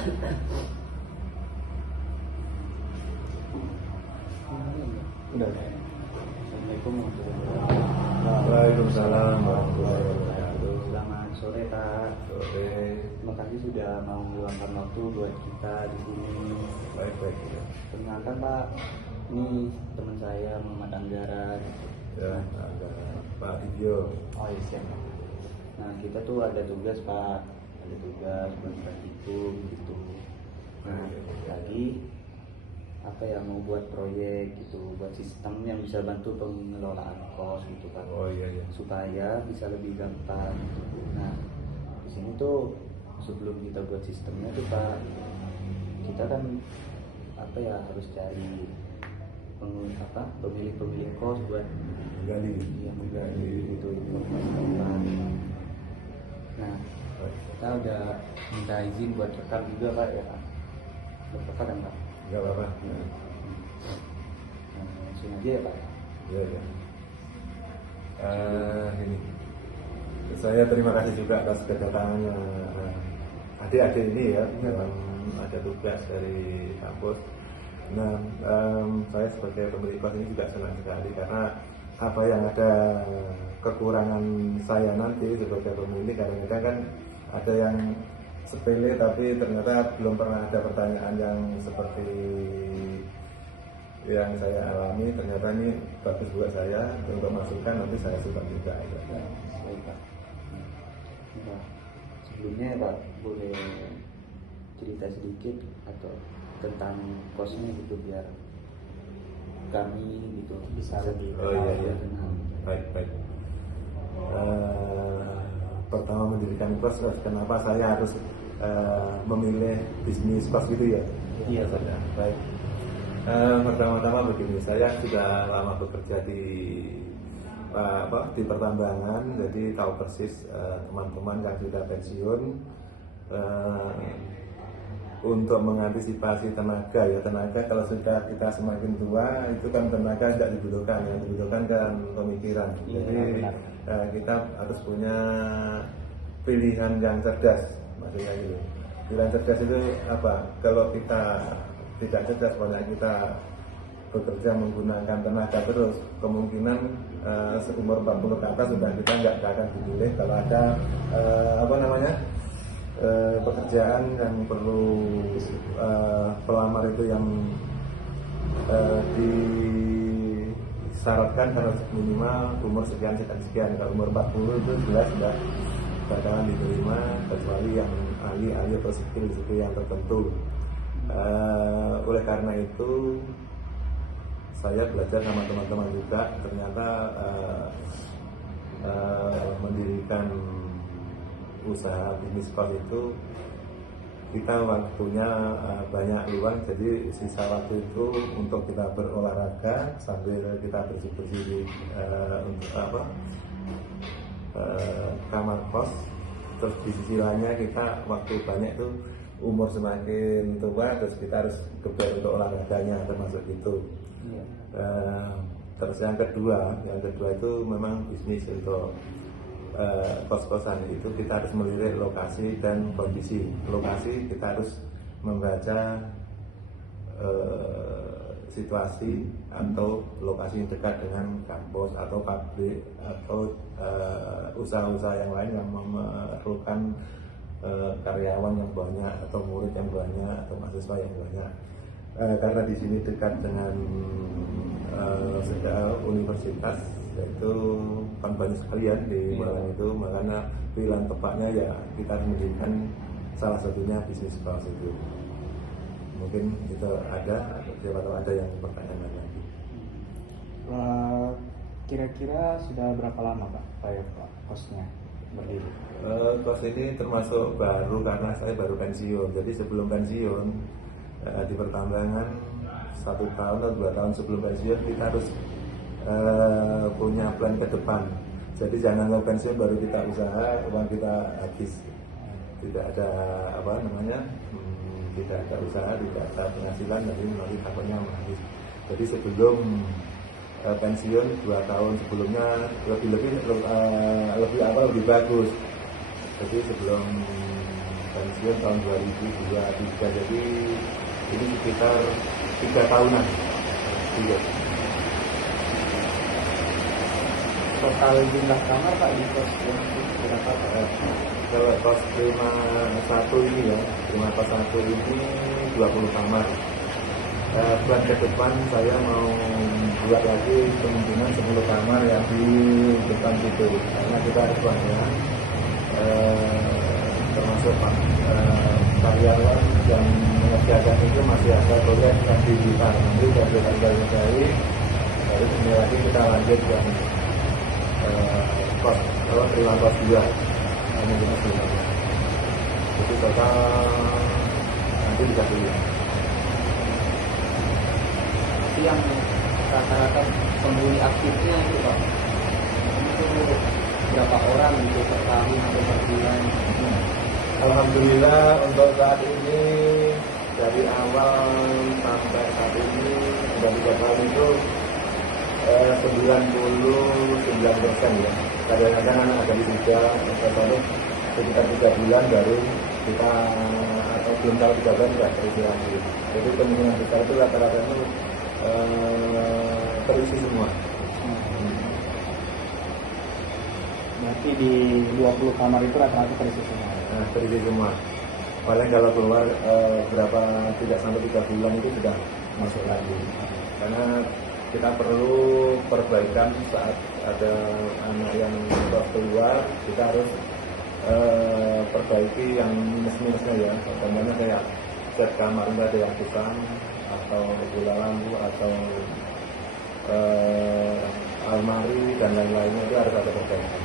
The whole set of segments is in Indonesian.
Udah. Assalamualaikum warahmatullahi wabarakatuh. Waalaikumsalam warahmatullahi wabarakatuh. Selamat sore Pak. Sore. Terima kasih sudah mau meluangkan waktu buat kita di sini. Baik. Perkenalkan Pak, ini teman saya Muhammad Anggara. Ya, ada Pak Idyo. Oh iya siap. Nah kita tuh ada tugas Pak, ada tugas buat praktikum gitu. Nah lagi apa ya, mau buat proyek gitu, buat sistem yang bisa bantu pengelolaan kos gitu Pak. Oh iya. Supaya bisa lebih gampang gitu. Nah di sini tuh sebelum kita buat sistemnya tuh Pak, kita kan apa ya, harus cari pemilik kos buat Gali. menggali gitu informasi tentang. Nah kita udah minta izin buat rekam juga Pak ya Pak. Buat rekam kan Pak? Enggak apa-apa. Nah, langsung aja ya Pak. Iya. Ini. Saya terima kasih juga atas kedatangannya adik-adik ini ya, dalam ada tugas dari kampus. Nah, saya sebagai pemilik kos ini juga senang sekali karena apa yang ada kekurangan saya nanti sebagai pemilik, kadang-kadang kan ada yang sepele tapi ternyata belum pernah ada pertanyaan yang seperti yang saya alami. Ternyata ini bagus buat saya untuk masukan, nanti saya suka juga ya. Baik Pak. Nah, sebelumnya Pak boleh cerita sedikit atau tentang kosnya gitu biar kami gitu bisa lebih Iya. kenal. Baik. Pertama mendirikan kos, kenapa saya harus memilih bisnis kos gitu ya? Iya saja. Baik. Pertama-tama begini, saya sudah lama bekerja di pertambangan, jadi tahu persis teman-teman yang sudah pensiun. Untuk mengantisipasi tenaga kalau sudah kita semakin tua itu kan tenaga tidak dibutuhkan, yang dibutuhkan kan pemikiran. Jadi kita harus punya pilihan yang cerdas, maksudnya gitu. Pilihan cerdas itu apa? Kalau kita tidak cerdas, banyak kita bekerja menggunakan tenaga terus, kemungkinan seumur 40 ke atas sudah kita nggak akan dipilih kalau ada pekerjaan yang perlu pelamar itu yang disyaratkan harus minimal umur sekian. Kalau umur 40 itu jelas sudah bakalan diterima, kecuali yang ahli atau skill yang tertentu. Oleh karena itu saya belajar sama teman-teman juga, ternyata mendirikan usaha bisnis kos itu kita waktunya banyak luang, jadi sisa waktu itu untuk kita berolahraga sambil kita bersih-bersih untuk kamar kos. Terus di sisi lainnya kita waktu banyak itu, umur semakin tua terus kita harus geber untuk olahraganya, termasuk itu. Terus yang kedua itu memang bisnis untuk kos-kosan itu kita harus melirik lokasi dan kondisi. Lokasi kita harus membaca situasi atau lokasi yang dekat dengan kampus atau pabrik atau usaha-usaha yang lain yang memerlukan karyawan yang banyak atau murid yang banyak atau mahasiswa yang banyak. Karena di sini dekat dengan universitas, yaitu kan banyak sekalian di Malang itu, makanya pilihan tepatnya ya kita mendirikan salah satunya bisnis kos itu. Mungkin itu ada, siapa tahu ada yang bertanya lagi. Kira-kira sudah berapa lama Pak kosnya berdiri? Kos ini termasuk baru karena saya baru pensiun. Jadi sebelum pensiun di pertambangan 1 tahun atau 2 tahun sebelum pensiun kita harus punya plan ke depan. Jadi jangan mau pensiun baru kita usaha, uang kita habis. Tidak ada tidak ada usaha, tidak ada penghasilan, nanti takutnya habis. Jadi sebelum pensiun 2 tahun sebelumnya lebih bagus. Jadi sebelum pensiun tahun 2023, jadi ini sekitar 3 tahunan. Iya. Total jumlah kamar Pak di kos yang berapa Pak? Kalau kos prima 1 ini ya, prima kos 1 ini 20 kamar. Bulan ke depan saya mau buat lagi kemungkinan 10 kamar yang di depan situ, karena kita harus banyak, termasuk karyawan yang mengerjakan itu masih ada proyek yang digital. Nanti dari selesai, baru ini lagi kita lanjut yang kos, kalau prima kos 2 kemungkinan 10 kamar. Jadi total nanti bisa dilihat. Yang rata-rata penghuni aktifnya itu Pak, itu berapa orang gitu per tahun atau per bulan? Alhamdulillah untuk saat ini dari awal sampai saat ini sudah 3 tahun itu 99% ya. Kadang-kadang ada di 3 atau sekitar 3 bulan baru kita, atau belum tahu 3 bulan nggak terisi lagi. Jadi kemungkinan kita itu rata-rata itu terisi semua. Berarti di 20 kamar itu rata-rata terisi semua. Nah, terisi semua. Paling kalau keluar berapa, tidak sampai 3 bulan itu sudah masuk lagi. Karena kita perlu perbaikan saat ada anak yang keluar, kita harus perbaiki yang minus-minusnya ya. Contohnya kayak cat kamar nggak ada yang kusam, atau bola lampu, atau almari dan lain-lainnya, itu harus ada perbaikan.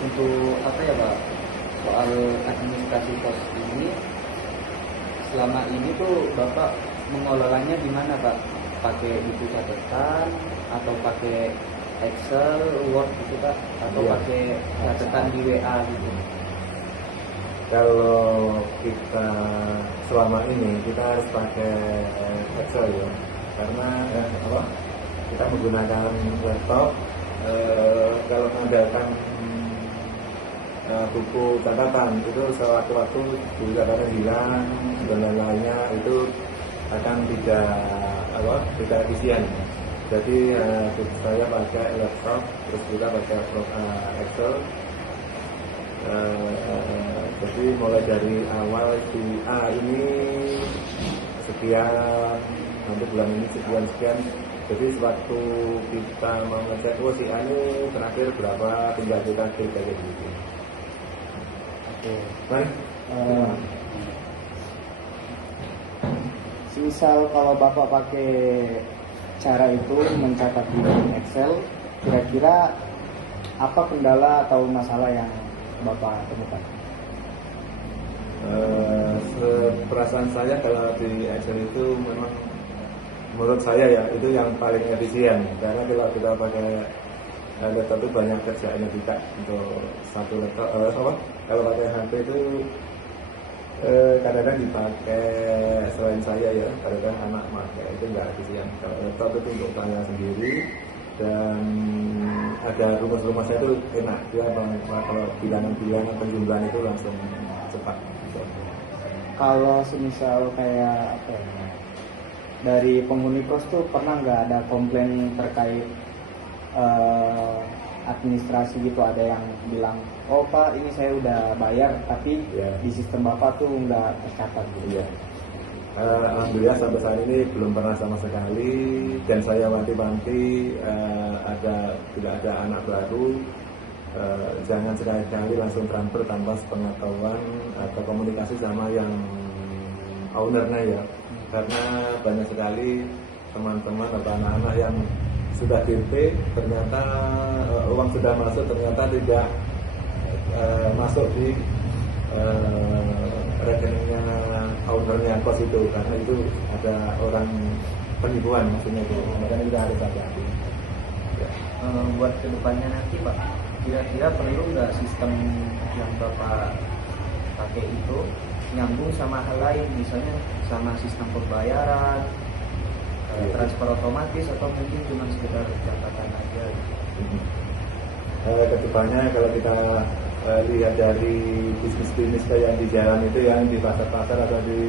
Untuk apa ya Pak, soal administrasi kos ini, selama ini tuh Bapak mengelolanya gimana Pak? Pakai buku catatan atau pakai Excel, Word gitu Pak, atau Iya. pakai catatan di WA gitu? Kalau kita selama ini kita harus pakai Excel ya, karena kita menggunakan laptop. Kalau mengandalkan buku catatan itu sewaktu-waktu buku catatan hilang dan lain-lainnya, itu akan tidak efisien. Jadi saya pakai laptop, terus kita pakai Excel. Jadi mulai dari awal si A ini sekian, nanti bulan ini sekian. Jadi sewaktu kita mau ngecek, si A ini terakhir berapa, tinggal kita klik kayak gitu. Oke. Kan? Misal kalau Bapak pakai cara itu mencatat di Excel, kira-kira apa kendala atau masalah yang Bapak temukan? Perasaan saya kalau di Excel itu memang, menurut saya ya, itu yang paling efisien. Karena kalau kita pakai laptop itu banyak kerjaannya juga untuk satu laptop. Kalau pakai HP itu kadang-kadang dipakai selain saya ya, kadang-kadang anak pakai, itu nggak efisien. Kalau laptop itu untuk saya sendiri, dan ada rumus-rumusnya itu enak. Dia kalau bilangan-bilangan penjumlahan itu langsung cepat. Kalau semisal kayak apa ya, dari penghuni kos tuh pernah nggak ada komplain terkait administrasi gitu? Ada yang bilang, oh Pak ini saya udah bayar tapi di sistem Bapak tuh nggak tercatat gitu. Iya. Alhamdulillah sampai saat ini belum pernah sama sekali, dan saya wanti-wanti tidak ada anak baru, jangan sekali-kali langsung transfer tanpa sepengetahuan atau komunikasi sama yang ownernya ya, karena banyak sekali teman-teman atau anak-anak yang sudah DP, ternyata uang sudah masuk, ternyata tidak masuk di rekeningnya ownernya kos itu, karena itu ada orang penipuan maksudnya itu, makanya kita harus hati-hati. Buat kedepannya nanti Pak, kira-kira perlu nggak sistem yang Bapak pakai itu nyambung sama hal lain, misalnya sama sistem pembayaran transfer otomatis atau mungkin cuma sekedar catatan aja gitu. Kedepannya kalau kita lihat dari bisnis kayak di jalan itu, yang di pasar-pasar atau di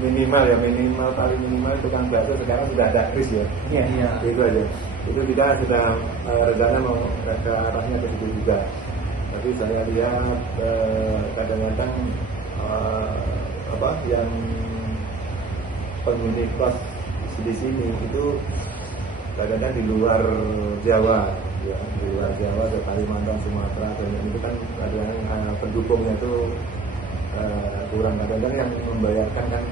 minimal paling minimal tukang bakso sekarang sudah ada kris ya. Iya. Itu aja. Itu kita sudah rencana mau ke arahnya ke situ juga. Tapi saya lihat kadang-kadang yang penghuni kos di sini itu kadang-kadang di luar Jawa, ya, di luar Jawa ke Kalimantan, Sumatera, dan itu kan kadang pendukungnya itu kurang. Kadang-kadang yang membayarkan kan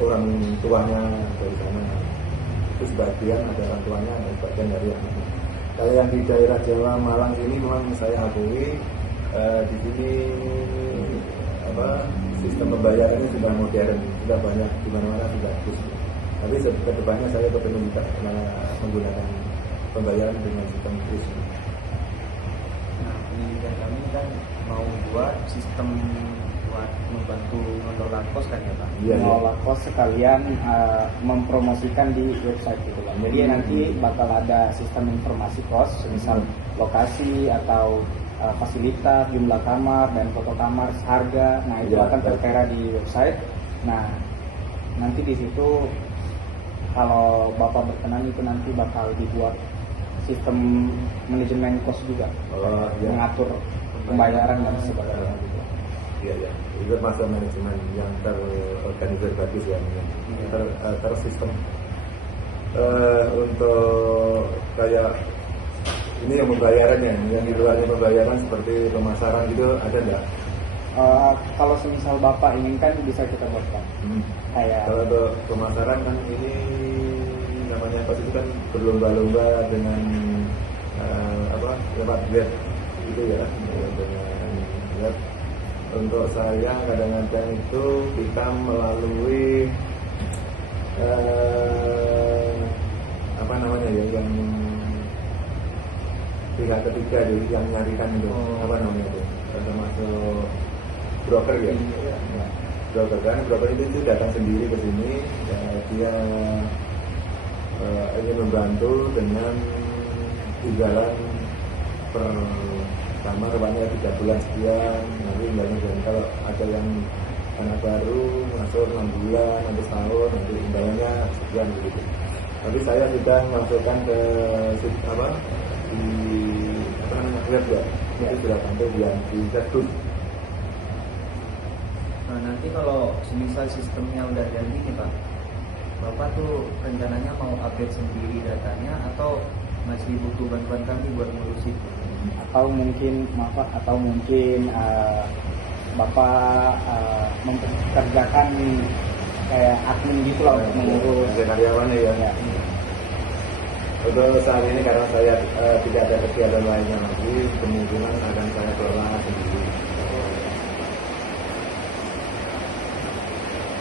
orang tuanya dari sana, itu sebagian ada orang tuanya, ada sebagian dari anaknya. Kalau yang di daerah Jawa, Malang ini memang saya akui di sini sistem pembayarannya sudah modern, sudah banyak di mana-mana, sudah bagus. Tapi ke depannya saya kepengen juga menggunakan pembayaran dengan sistem kris. Nah, penyelidikan kami kan mau buat sistem buat membantu mengelola kos kan ya Pak? Iya, Mengelola kos sekalian mempromosikan di website gitu Pak. Jadi nanti bakal ada sistem informasi kos, misal lokasi atau fasilitas, jumlah kamar dan foto kamar, harga. Nah itu akan tertera di website. Nah nanti di situ kalau Bapak berkenan itu nanti bakal dibuat sistem manajemen kos juga, mengatur pembayaran dan sebagainya. Iya. Itu masa manajemen yang terorganisir bagus ya, tersistem. Untuk kayak ini yang pembayarannya, yang di luarnya pembayaran seperti pemasaran gitu ada enggak? Kalau semisal Bapak inginkan bisa kita buatkan. Kayak kalau untuk pemasaran kan ini namanya pas itu kan berlomba-lomba dengan lewat web itu ya, dengan web. Untuk saya kadang-kadang itu kita melalui yang pihak ketiga yang nyarikan itu termasuk broker ya. Broker itu datang sendiri ke sini ya, dia ingin membantu dengan imbalan per kamar banyak 3 bulan sekian, nanti imbalannya, dan kalau ada yang anak baru masuk 6 bulan atau setahun, nanti imbalannya sekian begitu. Tapi saya sudah masukkan ke web ya, itu sudah sampai di Facebook. Nah nanti kalau semisal sistemnya udah jadi nih Pak, Bapak tuh rencananya mau update sendiri datanya atau masih butuh bantuan kami buat ngurusin? atau mungkin Bapak mempekerjakan kayak admin gitu lah untuk mengurus karyawannya ya. Untuk saat ini karena saya tidak ada kegiatan lainnya lagi, kemungkinan akan saya kelola sendiri.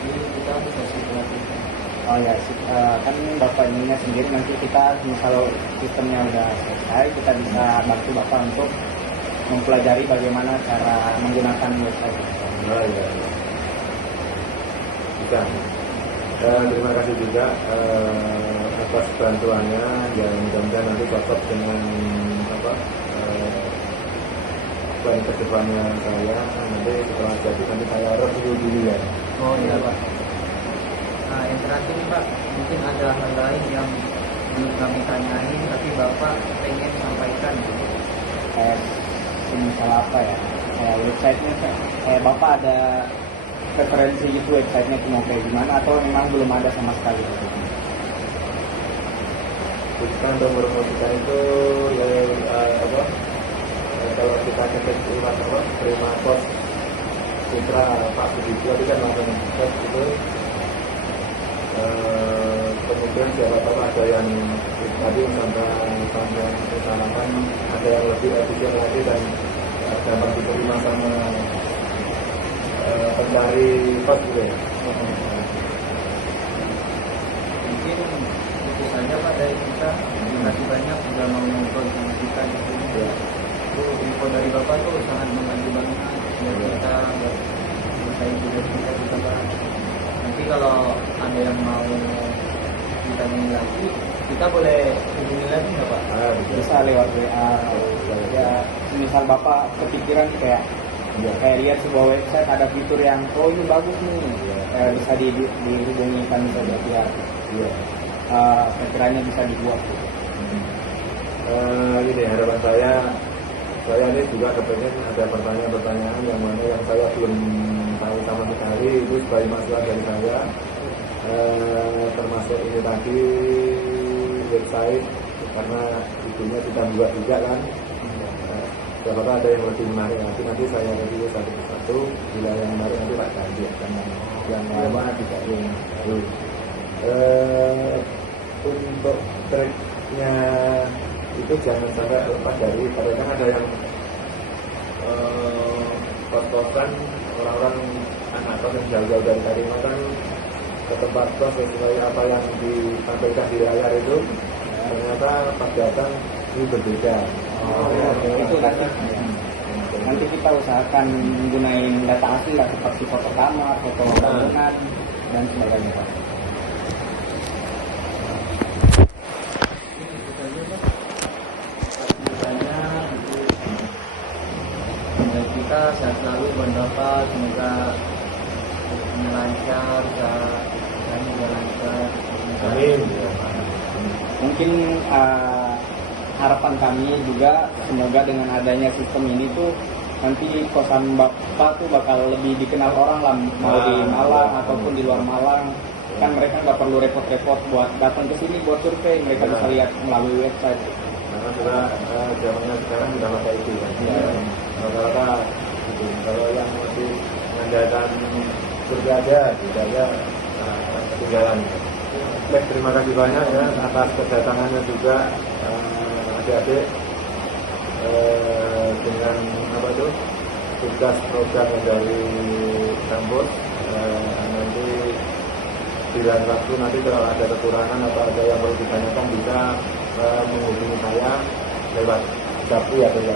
Jadi kita harus kasih pelatihan. Oh ya, kan Bapak ininya sendiri, nanti kita kalau sistemnya udah selesai, kita bisa bantu Bapak untuk mempelajari bagaimana cara menggunakan website. Oh iya. Bisa. Terima kasih juga atas bantuannya, dan mudah-mudahan nanti cocok dengan plan kedepannya saya. Nanti setelah jadi nanti saya review dulu ya. Oh iya Pak. Nah yang terakhir nih Pak, mungkin ada hal lain yang belum kami tanyain tapi Bapak pengen sampaikan gitu. Kayak semisal apa ya, kayak websitenya kayak Bapak ada preferensi gitu websitenya mau kayak gimana, atau memang belum ada sama sekali? Kita untuk mempromosikan itu kalau kita ketik terima kos Putra Pak Sudibyo itu kan langsung kos itu, kemudian siapa tahu ada yang tadi sampai misalkan ada yang lebih efisien lagi dan dapat diterima sama pencari kos gitu ya. Mungkin itu saja Pak dari kita. Terima kasih banyak sudah mau nonton kita di sini. Ya. Itu info dari Bapak tuh sangat membantu banget buat kita, buat selesai tugas kita juga Pak. Nanti kalau ada yang mau ditanya lagi, kita boleh hubungi lagi nggak Pak? Bisa lewat WA. Ya, misal Bapak kepikiran kayak lihat sebuah website ada fitur yang ini bagus nih, bisa dihubungi kami saja pihak. Sekiranya bisa dibuat. Ini harapan saya ini juga kepengen ada pertanyaan-pertanyaan yang mana yang saya belum tahu sama sekali, itu sebagai masalah dari saya, termasuk ini tadi website, karena itunya kita buat juga kan. Siapa tahu ada yang lebih menarik nanti saya review satu persatu, bila yang menarik nanti tak ganti karena yang lama tidak yang baru. Untuk triknya itu jangan sampai lepas dari, padahal kan ada yang kos-kosan orang-orang anak kos yang jauh-jauh dari Kalimantan ke tempat kos sesuai apa yang ditampilkan di layar itu, ternyata pas datang ini berbeda. Itu nanti kita usahakan menggunakan data asli lah, seperti foto kamar, foto bangunan dan sebagainya Pak. Kita sehat selalu berdoa, semoga lancar, kami lancar. Amin. Mungkin harapan kami juga semoga dengan adanya sistem ini tuh nanti kosan Bapak tuh bakal lebih dikenal orang lah, mau di Malang ataupun di luar Malang. Kan mereka nggak perlu repot-repot buat datang ke sini buat survei, mereka bisa lihat melalui website. Karena sudah zamannya sekarang sudah pakai itu kan. Rata-rata gitu. Kalau yang masih mengandalkan survei aja, tidak ada ketinggalan. Baik, terima kasih banyak ya atas kedatangannya juga adik-adik dengan apa tuh tugas program dari kampus. Nanti di lain waktu nanti kalau ada kekurangan atau ada yang perlu ditanyakan bisa menghubungi saya lewat Japri atau ya.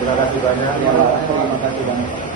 Terima kasih banyak. Terima kasih banyak.